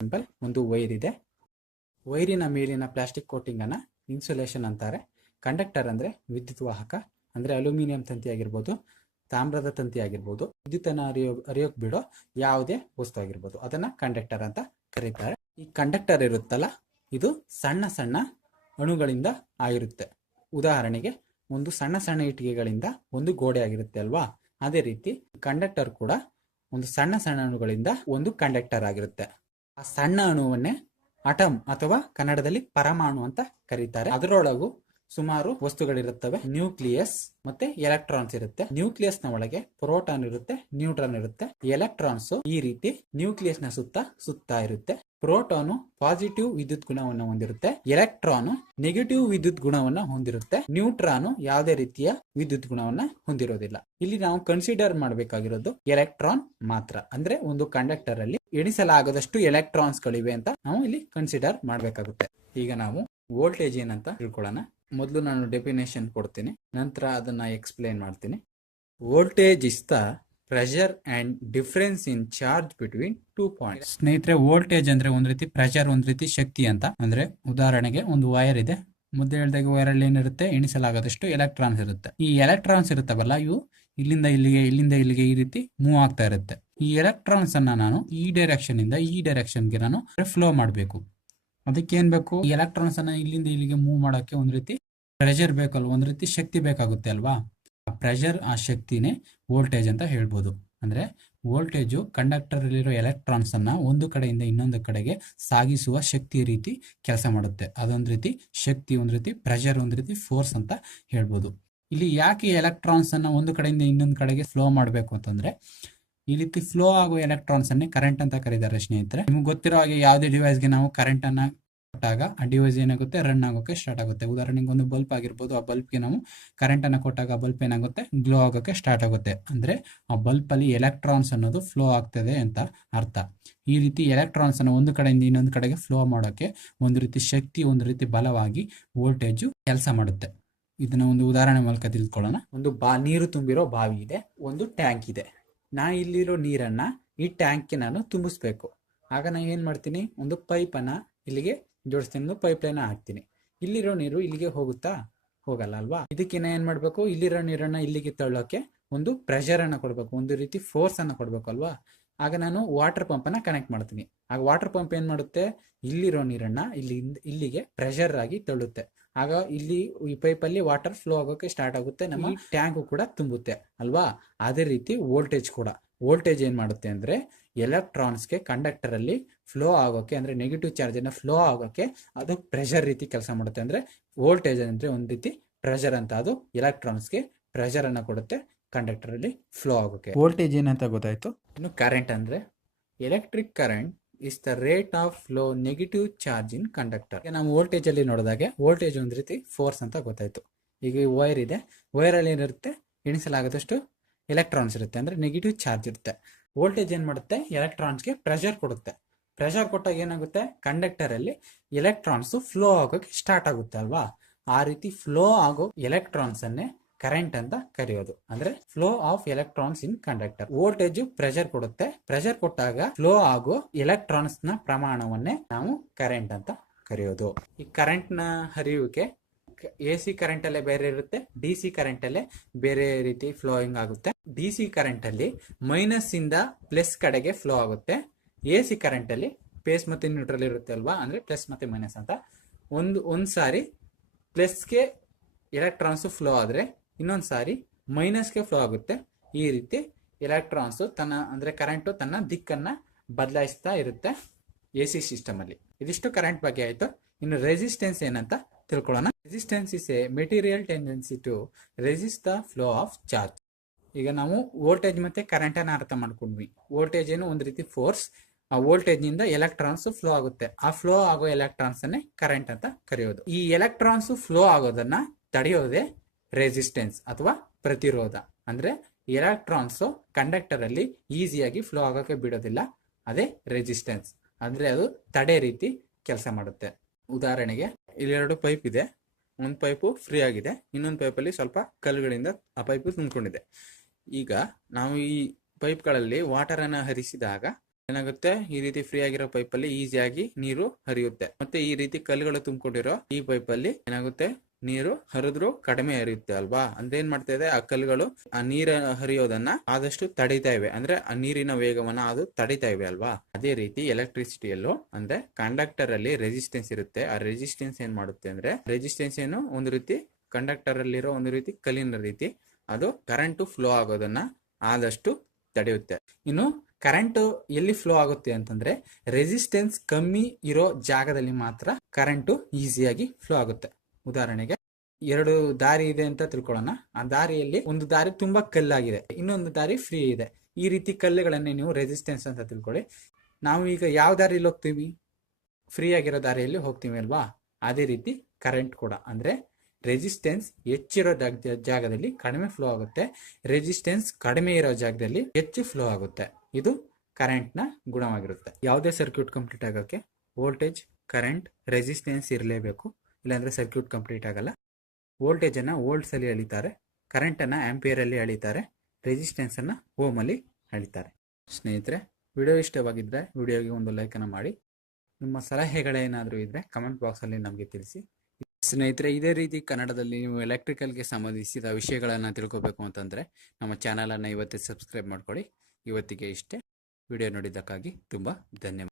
Simple ಒಂದು wire ಇದೆ. ವೈರಿನ ಮೇಲಿನ ಪ್ಲಾಸ್ಟಿಕ್ ಕೋಟಿಂಗ್ ಅನ್ನ ಇನ್ಸುಲೇಷನ್ ಅಂತಾರೆ. ಕಂಡಕ್ಟರ್ ಅಂದ್ರೆ ವಿದ್ಯುತ್ ವಾಹಕ, ಅಂದ್ರೆ ಅಲ್ಯೂಮಿನಿಯಂ ತಂತಿ ಆಗಿರ್ಬೋದು, ತಾಮ್ರದ ತಂತಿ ಆಗಿರ್ಬೋದು, ವಿದ್ಯುತ್ತನ್ನು ಅರಿಯೋಕ್ ಬಿಡೋ ಯಾವುದೇ ವಸ್ತು ಆಗಿರ್ಬೋದು, ಅದನ್ನ ಕಂಡಕ್ಟರ್ ಅಂತ ಕರೀತಾರೆ. ಈ ಕಂಡಕ್ಟರ್ ಇರುತ್ತಲ್ಲ, ಇದು ಸಣ್ಣ ಸಣ್ಣ ಅಣುಗಳಿಂದ ಆಗಿರುತ್ತೆ. ಉದಾಹರಣೆಗೆ ಒಂದು ಸಣ್ಣ ಸಣ್ಣ ಇಟ್ಟಿಗೆಗಳಿಂದ ಒಂದು ಗೋಡೆ ಆಗಿರುತ್ತೆ ಅಲ್ವಾ, ಅದೇ ರೀತಿ ಕಂಡಕ್ಟರ್ ಕೂಡ ಒಂದು ಸಣ್ಣ ಸಣ್ಣ ಅಣುಗಳಿಂದ ಒಂದು ಕಂಡಕ್ಟರ್ ಆಗಿರುತ್ತೆ. ಆ ಸಣ್ಣ ಅಣುವನ್ನೇ ಅಟಮ್ ಅಥವಾ ಕನ್ನಡದಲ್ಲಿ ಪರಮಾಣು ಅಂತ ಕರೀತಾರೆ. ಅದರೊಳಗೂ ಸುಮಾರು ವಸ್ತುಗಳಿರುತ್ತವೆ. ನ್ಯೂಕ್ಲಿಯಸ್ ಮತ್ತೆ ಎಲೆಕ್ಟ್ರಾನ್ಸ್ ಇರುತ್ತೆ. ನ್ಯೂಕ್ಲಿಯಸ್ ನ ಒಳಗೆ ಪ್ರೋಟಾನ್ ಇರುತ್ತೆ, ನ್ಯೂಟ್ರಾನ್ ಇರುತ್ತೆ. ಎಲೆಕ್ಟ್ರಾನ್ಸ್ ಈ ರೀತಿ ನ್ಯೂಕ್ಲಿಯಸ್ ನ ಸುತ್ತಾ ಇರುತ್ತೆ. ಪ್ರೋಟಾನು ಪಾಸಿಟಿವ್ ವಿದ್ಯುತ್ ಗುಣವನ್ನು ಹೊಂದಿರುತ್ತೆ, ಎಲೆಕ್ಟ್ರಾನ್ ನೆಗೆಟಿವ್ ವಿದ್ಯುತ್ ಗುಣವನ್ನ ಹೊಂದಿರುತ್ತೆ, ನ್ಯೂಟ್ರಾನು ಯಾವುದೇ ರೀತಿಯ ವಿದ್ಯುತ್ ಗುಣವನ್ನ ಹೊಂದಿರೋದಿಲ್ಲ. ಇಲ್ಲಿ ನಾವು ಕನ್ಸಿಡರ್ ಮಾಡಬೇಕಾಗಿರೋದು ಎಲೆಕ್ಟ್ರಾನ್ ಮಾತ್ರ. ಅಂದ್ರೆ ಒಂದು ಕಂಡಕ್ಟರ್ ಅಲ್ಲಿ ಎಣಿಸಲಾಗದಷ್ಟು ಎಲೆಕ್ಟ್ರಾನ್ಸ್ ಗಳಿವೆ ಅಂತ ನಾವು ಇಲ್ಲಿ ಕನ್ಸಿಡರ್ ಮಾಡಬೇಕಾಗುತ್ತೆ. ಈಗ ನಾವು ವೋಲ್ಟೇಜ್ ಏನಂತ ತಿಳ್ಕೊಳ್ಳೋಣ. ಮೊದಲು ನಾನು ಡೆಫಿನೇಷನ್ ಕೊಡ್ತೀನಿ, ನಂತರ ಅದನ್ನ ಎಕ್ಸ್ಪ್ಲೇನ್ ಮಾಡ್ತೀನಿ. Voltage is the pressure and difference in charge between 2 points. ಸ್ನೇಹಿತರೆ, ವೋಲ್ಟೇಜ್ ಅಂದ್ರೆ ಒಂದ್ ರೀತಿ ಪ್ರೆಷರ್, ಒಂದ್ ರೀತಿ ಶಕ್ತಿ ಅಂತ. ಅಂದ್ರೆ ಉದಾಹರಣೆಗೆ ಒಂದು ವೈರ್ ಇದೆ. ಮುದ್ದೆ ಹೇಳಿದಾಗ ವೈರ್ ಅಲ್ಲಿ ಏನಿರುತ್ತೆ, ಎಣಿಸಲಾಗದಷ್ಟು ಎಲೆಕ್ಟ್ರಾನ್ಸ್ ಇರುತ್ತೆ. ಈ ಎಲೆಕ್ಟ್ರಾನ್ಸ್ ಇರುತ್ತವಲ್ಲ, ಇವು ಇಲ್ಲಿಂದ ಇಲ್ಲಿಗೆ ಈ ರೀತಿ ಮೂವ್ ಆಗ್ತಾ ಇರುತ್ತೆ. ಈ ಎಲೆಕ್ಟ್ರಾನ್ಸ್ ಅನ್ನ ನಾನು ಈ ಡೈರೆಕ್ಷನ್ ಇಂದ ಈ ಡೈರೆಕ್ಷನ್ಗೆ ನಾನು ಫ್ಲೋ ಮಾಡಬೇಕು. ಅದಕ್ಕೆ ಏನ್ ಬೇಕು, ಈ ಎಲೆಕ್ಟ್ರಾನ್ಸ್ ಅನ್ನ ಇಲ್ಲಿಂದ ಇಲ್ಲಿಗೆ ಮೂವ್ ಮಾಡೋಕೆ ಒಂದ್ ರೀತಿ ಪ್ರೆಷರ್ ಬೇಕಲ್ವಾ, ಒಂದ್ ರೀತಿ ಶಕ್ತಿ ಬೇಕಾಗುತ್ತೆ ಅಲ್ವಾ. ಆ ಪ್ರೆಷರ್, ಆ ಶಕ್ತಿನೇ ವೋಲ್ಟೇಜ್ ಅಂತ ಹೇಳ್ಬೋದು. ಅಂದ್ರೆ ವೋಲ್ಟೇಜು ಕಂಡಕ್ಟರ್ ಅಲ್ಲಿರೋ ಎಲೆಕ್ಟ್ರಾನ್ಸ್ ಅನ್ನ ಒಂದು ಕಡೆಯಿಂದ ಇನ್ನೊಂದು ಕಡೆಗೆ ಸಾಗಿಸುವ ಶಕ್ತಿ ರೀತಿ ಕೆಲಸ ಮಾಡುತ್ತೆ. ಅದೊಂದ್ ರೀತಿ ಶಕ್ತಿ, ಒಂದ್ ರೀತಿ ಪ್ರೆಷರ್, ಒಂದ್ ರೀತಿ ಫೋರ್ಸ್ ಅಂತ ಹೇಳ್ಬೋದು. ಇಲ್ಲಿ ಯಾಕೆ ಎಲೆಕ್ಟ್ರಾನ್ಸ್ ಅನ್ನ ಒಂದು ಕಡೆಯಿಂದ ಇನ್ನೊಂದು ಕಡೆಗೆ ಫ್ಲೋ ಮಾಡಬೇಕು ಅಂತಂದ್ರೆ, ಈ ರೀತಿ ಫ್ಲೋ ಆಗೋ ಎಲೆಕ್ಟ್ರಾನ್ಸ್ ಅನ್ನೇ ಕರೆಂಟ್ ಅಂತ ಕರೀತಾರೆ ಸ್ನೇಹಿತರೆ. ನಿಮ್ಗೆ ಗೊತ್ತಿರೋ ಹಾಗೆ ಯಾವುದೇ ಡಿವೈಸ್ಗೆ ನಾವು ಕರೆಂಟ್ ಅನ್ನ ಕೊಟ್ಟಾಗ ಆ ಡಿವೈಸ್ ಏನಾಗುತ್ತೆ, ರನ್ ಆಗೋಕೆ ಸ್ಟಾರ್ಟ್ ಆಗುತ್ತೆ. ಉದಾಹರಣೆಗೆ ಒಂದು ಬಲ್ಬ್ ಆಗಿರ್ಬೋದು, ಆ ಬಲ್ಬ್ಗೆ ನಾವು ಕರೆಂಟ್ ಅನ್ನ ಕೊಟ್ಟಾಗ ಬಲ್ಬ್ ಏನಾಗುತ್ತೆ, ಗ್ಲೋ ಆಗೋಕೆ ಸ್ಟಾರ್ಟ್ ಆಗುತ್ತೆ. ಅಂದ್ರೆ ಆ ಬಲ್ಬ್ ಅಲ್ಲಿ ಎಲೆಕ್ಟ್ರಾನ್ಸ್ ಅನ್ನೋದು ಫ್ಲೋ ಆಗ್ತದೆ ಅಂತ ಅರ್ಥ. ಈ ರೀತಿ ಎಲೆಕ್ಟ್ರಾನ್ಸ್ ಅನ್ನ ಒಂದು ಕಡೆಯಿಂದ ಇನ್ನೊಂದು ಕಡೆಗೆ ಫ್ಲೋ ಮಾಡೋಕೆ ಒಂದು ರೀತಿ ಶಕ್ತಿ, ಒಂದು ರೀತಿ ಬಲವಾಗಿ ವೋಲ್ಟೇಜ್ ಕೆಲಸ ಮಾಡುತ್ತೆ. ಇದನ್ನ ಒಂದು ಉದಾಹರಣೆ ಮೂಲಕ ತಿಳ್ಕೊಳ್ಳೋಣ. ಒಂದು ನೀರು ತುಂಬಿರೋ ಬಾವಿ ಇದೆ, ಒಂದು ಟ್ಯಾಂಕ್ ಇದೆ. ನಾ ಇಲ್ಲಿರೋ ನೀರನ್ನ ಈ ಟ್ಯಾಂಕ್ಗೆ ನಾನು ತುಂಬಿಸ್ಬೇಕು. ಆಗ ನಾನು ಏನ್ ಮಾಡ್ತೀನಿ, ಒಂದು ಪೈಪ್ ಅನ್ನ ಇಲ್ಲಿಗೆ ಜೋಡಿಸ್ತೀನಿ, ಒಂದು ಪೈಪ್ ಲೈನ್ ಹಾಕ್ತೀನಿ. ಇಲ್ಲಿರೋ ನೀರು ಇಲ್ಲಿಗೆ ಹೋಗುತ್ತಾ, ಹೋಗಲ್ಲ ಅಲ್ವಾ. ಇದಕ್ಕೆ ಏನ್ ಮಾಡ್ಬೇಕು, ಇಲ್ಲಿರೋ ನೀರನ್ನ ಇಲ್ಲಿಗೆ ತಳ್ಳೋಕೆ ಒಂದು ಪ್ರೆಷರ್ ಅನ್ನ ಕೊಡ್ಬೇಕು, ಒಂದು ರೀತಿ ಫೋರ್ಸ್ ಅನ್ನ ಕೊಡ್ಬೇಕು ಅಲ್ವಾ. ಆಗ ನಾನು ವಾಟರ್ ಪಂಪ್ ಅನ್ನ ಕನೆಕ್ಟ್ ಮಾಡ್ತೀನಿ. ಆಗ ವಾಟರ್ ಪಂಪ್ ಏನ್ ಮಾಡುತ್ತೆ, ಇಲ್ಲಿರೋ ನೀರನ್ನ ಇಲ್ಲಿಗೆ ಪ್ರೆಷರ್ ಆಗಿ ತಳ್ಳುತ್ತೆ. ಆಗ ಇಲ್ಲಿ ಈ ಪೈಪ್ ಅಲ್ಲಿ ವಾಟರ್ ಫ್ಲೋ ಆಗೋಕೆ ಸ್ಟಾರ್ಟ್ ಆಗುತ್ತೆ, ನಮ್ಮ ಟ್ಯಾಂಕ್ ಕೂಡ ತುಂಬುತ್ತೆ ಅಲ್ವಾ. ಅದೇ ರೀತಿ ವೋಲ್ಟೇಜ್ ಏನ್ ಮಾಡುತ್ತೆ ಅಂದ್ರೆ, ಎಲೆಕ್ಟ್ರಾನ್ಸ್ಗೆ ಕಂಡಕ್ಟರ್ ಅಲ್ಲಿ ಫ್ಲೋ ಆಗೋಕೆ, ಅಂದ್ರೆ ನೆಗೆಟಿವ್ ಚಾರ್ಜ್ ಅನ್ನ ಫ್ಲೋ ಆಗೋಕೆ ಅದು ಪ್ರೆಷರ್ ರೀತಿ ಕೆಲಸ ಮಾಡುತ್ತೆ. ಅಂದ್ರೆ ವೋಲ್ಟೇಜ್ ಅಂದ್ರೆ ಒಂದ್ ರೀತಿ ಪ್ರೆಷರ್ ಅಂತ, ಅದು ಎಲೆಕ್ಟ್ರಾನ್ಸ್ಗೆ ಪ್ರೆಷರ್ ಅನ್ನ ಕೊಡುತ್ತೆ ಕಂಡಕ್ಟರ್ ಅಲ್ಲಿ ಫ್ಲೋ ಆಗೋಕೆ. ವೋಲ್ಟೇಜ್ ಏನಂತ ಗೊತ್ತಾಯ್ತು. ಇನ್ನು ಕರೆಂಟ್ ಅಂದ್ರೆ, electric current is the rate of flow negative charge in conductor. ನಾವು ವೋಲ್ಟೇಜ್ ಅಲ್ಲಿ ನೋಡಿದಾಗೆ ವೋಲ್ಟೇಜ್ ಒಂದ್ ರೀತಿ ಫೋರ್ಸ್ ಅಂತ ಗೊತ್ತಾಯ್ತು. ಈಗ ವೈರ್ ಇದೆ, ವೈರ್ ಅಲ್ಲಿ ಏನಿರುತ್ತೆ, ಎಣಿಸಲಾಗದಷ್ಟು ಎಲೆಕ್ಟ್ರಾನ್ಸ್ ಇರುತ್ತೆ, ಅಂದ್ರೆ ನೆಗೆಟಿವ್ ಚಾರ್ಜ್ ಇರುತ್ತೆ. ವೋಲ್ಟೇಜ್ ಏನ್ ಮಾಡುತ್ತೆ, ಎಲೆಕ್ಟ್ರಾನ್ಸ್ಗೆ ಪ್ರೆಷರ್ ಕೊಡುತ್ತೆ. ಪ್ರೆಷರ್ ಕೊಟ್ಟಾಗ ಏನಾಗುತ್ತೆ, ಕಂಡಕ್ಟರ್ ಅಲ್ಲಿ ಎಲೆಕ್ಟ್ರಾನ್ಸ್ ಫ್ಲೋ ಆಗೋಕೆ ಸ್ಟಾರ್ಟ್ ಆಗುತ್ತೆ ಅಲ್ವಾ. ಆ ರೀತಿ ಫ್ಲೋ ಆಗೋ ಎಲೆಕ್ಟ್ರಾನ್ಸ್ ಅನ್ನೇ ಕರೆಂಟ್ ಅಂತ ಕರೆಯೋದು. ಅಂದ್ರೆ flow of electrons in conductor. Voltage pressure ಕೊಡುತ್ತೆ, ಪ್ರೆಷರ್ ಕೊಟ್ಟಾಗ ಫ್ಲೋ ಆಗೋ ಎಲೆಕ್ಟ್ರಾನ್ಸ್ ನ ಪ್ರಮಾಣವನ್ನೇ ನಾವು ಕರೆಂಟ್ ಅಂತ ಕರೆಯೋದು. ಈ ಕರೆಂಟ್ ನ ಹರಿಯುವಿಕೆ AC ಕರೆಂಟ್ ಅಲ್ಲೇ ಬೇರೆ ಇರುತ್ತೆ, DC ಕರೆಂಟ್ ಅಲ್ಲೇ ಬೇರೆ ರೀತಿ ಫ್ಲೋಯಿಂಗ್ ಆಗುತ್ತೆ. DC ಕರೆಂಟ್ ಅಲ್ಲಿ ಮೈನಸ್ ಇಂದ ಪ್ಲಸ್ ಕಡೆಗೆ ಫ್ಲೋ ಆಗುತ್ತೆ. AC ಕರೆಂಟ್ ಅಲ್ಲಿ ಪ್ಲಸ್ ಮತ್ತೆ ನ್ಯೂಟ್ರಲ್ ಇರುತ್ತೆ ಅಲ್ವಾ, ಅಂದ್ರೆ ಪ್ಲಸ್ ಮತ್ತೆ ಮೈನಸ್ ಅಂತ. ಒಂದ್ ಸಾರಿ ಪ್ಲಸ್ಗೆ ಎಲೆಕ್ಟ್ರಾನ್ಸ್ ಫ್ಲೋ ಆದ್ರೆ ಇನ್ನೊಂದ್ ಸಾರಿ ಮೈನಸ್ಗೆ ಫ್ಲೋ ಆಗುತ್ತೆ. ಈ ರೀತಿ ಎಲೆಕ್ಟ್ರಾನ್ಸ್ ಅಂದ್ರೆ ಕರೆಂಟ್ ತನ್ನ ದಿಕ್ಕನ್ನ ಬದಲಾಯಿಸ್ತಾ ಇರುತ್ತೆ AC ಸಿಸ್ಟಮ್ ಅಲ್ಲಿ. ಇದಿಷ್ಟು ಕರೆಂಟ್ ಬಗ್ಗೆ ಆಯ್ತು. ಇನ್ನು ರೆಸಿಸ್ಟೆನ್ಸ್ ಏನಂತ ತಿಳ್ಕೊಳ್ಳೋಣ. Resistance is a material tendency to resist the flow of charge. ಈಗ ನಾವು ವೋಲ್ಟೇಜ್ ಮತ್ತೆ ಕರೆಂಟ್ ಅನ್ನ ಅರ್ಥ ಮಾಡ್ಕೊಂಡ್ವಿ. ವೋಲ್ಟೇಜ್ ಏನು ಒಂದ್ ರೀತಿ ಫೋರ್ಸ್, ಆ ವೋಲ್ಟೇಜ್ ನಿಂದ ಎಲೆಕ್ಟ್ರಾನ್ಸ್ ಫ್ಲೋ ಆಗುತ್ತೆ. ಆ ಫ್ಲೋ ಆಗೋ ಎಲೆಕ್ಟ್ರಾನ್ಸ್ ಅನ್ನೇ ಕರೆಂಟ್ ಅಂತ ಕರೆಯೋದು. ಈ ಎಲೆಕ್ಟ್ರಾನ್ಸ್ ಫ್ಲೋ ಆಗೋದನ್ನ ತಡೆಯೋದೇ ರೆಸಿಸ್ಟೆನ್ಸ್ ಅಥವಾ ಪ್ರತಿರೋಧ. ಅಂದ್ರೆ ಎಲೆಕ್ಟ್ರಾನ್ಸ್ ಕಂಡಕ್ಟರ್ ಅಲ್ಲಿ ಈಸಿಯಾಗಿ ಫ್ಲೋ ಆಗೋಕೆ ಬಿಡೋದಿಲ್ಲ, ಅದೇ ರೆಸಿಸ್ಟೆನ್ಸ್. ಅಂದ್ರೆ ಅದು ತಡೆ ರೀತಿ ಕೆಲಸ ಮಾಡುತ್ತೆ. ಉದಾಹರಣೆಗೆ ಇಲ್ಲಿ 2 ಪೈಪ್ ಇದೆ, ಒಂದು ಪೈಪು ಫ್ರೀ ಆಗಿದೆ, ಇನ್ನೊಂದು ಪೈಪಲ್ಲಿ ಸ್ವಲ್ಪ ಕಲ್ಲುಗಳಿಂದ ಆ ಪೈಪು ತುಂಬಿಕೊಂಡಿದೆ. ಈಗ ನಾವು ಈ ಪೈಪ್ಗಳಲ್ಲಿ ವಾಟರ್ ಅನ್ನ ಹರಿಸಿದಾಗ ಏನಾಗುತ್ತೆ, ಈ ರೀತಿ ಫ್ರೀ ಆಗಿರೋ ಪೈಪಲ್ಲಿ ಈಸಿಯಾಗಿ ನೀರು ಹರಿಯುತ್ತೆ. ಮತ್ತೆ ಈ ರೀತಿ ಕಲ್ಲುಗಳು ತುಂಬಿಕೊಂಡಿರೋ ಈ ಪೈಪಲ್ಲಿ ಏನಾಗುತ್ತೆ, ನೀರು ಹರಿದ್ರು ಕಡಿಮೆ ಹರಿಯುತ್ತೆ ಅಲ್ವಾ. ಅಂದ್ರೆ ಏನ್ ಮಾಡ್ತಾ ಇದೆ, ಆ ಕಲ್ಲುಗಳು ಆ ನೀರ ಹರಿಯೋದನ್ನ ಆದಷ್ಟು ತಡಿತಾ ಇವೆ, ಅಂದ್ರೆ ಆ ನೀರಿನ ವೇಗವನ್ನ ಅದು ತಡಿತಾ ಇವೆ ಅಲ್ವಾ. ಅದೇ ರೀತಿ ಎಲೆಕ್ಟ್ರಿಸಿಟಿಯಲ್ಲೂ ಅಂದ್ರೆ ಕಂಡಕ್ಟರ್ ಅಲ್ಲಿ ರೆಸಿಸ್ಟೆನ್ಸ್ ಇರುತ್ತೆ. ಆ ರೆಸಿಸ್ಟೆನ್ಸ್ ಏನ್ ಮಾಡುತ್ತೆ ಅಂದ್ರೆ, ರೆಸಿಸ್ಟೆನ್ಸ್ ಏನು ಒಂದು ರೀತಿ ಕಂಡಕ್ಟರ್ ಅಲ್ಲಿರೋ ಒಂದು ರೀತಿ ಕಲ್ಲಿನ ರೀತಿ, ಅದು ಕರೆಂಟ್ ಫ್ಲೋ ಆಗೋದನ್ನ ಆದಷ್ಟು ತಡೆಯುತ್ತೆ. ಇನ್ನು ಕರೆಂಟ್ ಎಲ್ಲಿ ಫ್ಲೋ ಆಗುತ್ತೆ ಅಂತಂದ್ರೆ, ರೆಸಿಸ್ಟೆನ್ಸ್ ಕಮ್ಮಿ ಇರೋ ಜಾಗದಲ್ಲಿ ಮಾತ್ರ ಕರೆಂಟ್ ಈಸಿಯಾಗಿ ಫ್ಲೋ ಆಗುತ್ತೆ. ಉದಾಹರಣೆಗೆ 2 ದಾರಿ ಇದೆ ಅಂತ ತಿಳ್ಕೊಳ್ಳೋಣ. ಆ ದಾರಿಯಲ್ಲಿ ಒಂದು ದಾರಿ ತುಂಬಾ ಕಲ್ಲಾಗಿದೆ, ಇನ್ನೊಂದು ದಾರಿ ಫ್ರೀ ಇದೆ. ಈ ರೀತಿ ಕಲ್ಲುಗಳನ್ನೇ ನೀವು ರೆಸಿಸ್ಟೆನ್ಸ್ ಅಂತ ತಿಳ್ಕೊಳ್ಳಿ. ನಾವು ಈಗ ಯಾವ ದಾರಿಯಲ್ಲಿ ಹೋಗ್ತೀವಿ, ಫ್ರೀ ಆಗಿರೋ ದಾರಿಯಲ್ಲಿ ಹೋಗ್ತೀವಿ ಅಲ್ವಾ. ಅದೇ ರೀತಿ ಕರೆಂಟ್ ಕೂಡ, ಅಂದ್ರೆ ರೆಸಿಸ್ಟೆನ್ಸ್ ಹೆಚ್ಚಿರೋ ಜಾಗದಲ್ಲಿ ಕಡಿಮೆ ಫ್ಲೋ ಆಗುತ್ತೆ, ರೆಸಿಸ್ಟೆನ್ಸ್ ಕಡಿಮೆ ಇರೋ ಜಾಗದಲ್ಲಿ ಹೆಚ್ಚು ಫ್ಲೋ ಆಗುತ್ತೆ. ಇದು ಕರೆಂಟ್ ನ ಗುಣವಾಗಿರುತ್ತೆ. ಯಾವುದೇ ಸರ್ಕ್ಯೂಟ್ ಕಂಪ್ಲೀಟ್ ಆಗೋಕ್ಕೆ ವೋಲ್ಟೇಜ್, ಕರೆಂಟ್, ರೆಸಿಸ್ಟೆನ್ಸ್ ಇರಲೇಬೇಕು, ಇಲ್ಲಾಂದ್ರೆ ಸರ್ಕ್ಯೂಟ್ ಕಂಪ್ಲೀಟ್ ಆಗಲ್ಲ. ವೋಲ್ಟೇಜ್ ಅನ್ನ ವೋಲ್ಟ್ಸ್ ಅಲ್ಲಿ ಅಳಿತಾರೆ, ಕರೆಂಟ್ ಅನ್ನ ಆಂಪಿಯರ್ ಅಲ್ಲಿ ಅಳಿತಾರೆ, ರೆಸಿಸ್ಟೆನ್ಸ್ ಅನ್ನ ಓಮ್ ಅಲ್ಲಿ ಅಳಿತಾರೆ. ಸ್ನೇಹಿತರೆ, ವಿಡಿಯೋ ಇಷ್ಟವಾಗಿದ್ರೆ ವಿಡಿಯೋಗೆ ಒಂದು ಲೈಕ್ ಅನ್ನು ಮಾಡಿ. ನಿಮ್ಮ ಸಲಹೆಗಳೇನಾದರೂ ಇದ್ರೆ ಕಮೆಂಟ್ ಬಾಕ್ಸ್ ಅಲ್ಲಿ ನಮಗೆ ತಿಳಿಸಿ. ಸ್ನೇಹಿತರೆ, ಇದೇ ರೀತಿ ಕನ್ನಡದಲ್ಲಿ ನೀವು ಎಲೆಕ್ಟ್ರಿಕಲ್ಗೆ ಸಂಬಂಧಿಸಿದ ವಿಷಯಗಳನ್ನು ತಿಳ್ಕೋಬೇಕು ಅಂತಂದರೆ ನಮ್ಮ ಚಾನಲನ್ನು ಇವತ್ತೇ ಸಬ್ಸ್ಕ್ರೈಬ್ ಮಾಡ್ಕೊಳ್ಳಿ. ಇವತ್ತಿಗೆ ಇಷ್ಟೇ. ವಿಡಿಯೋ ನೋಡಿದ್ದಕ್ಕಾಗಿ ತುಂಬ ಧನ್ಯವಾದ.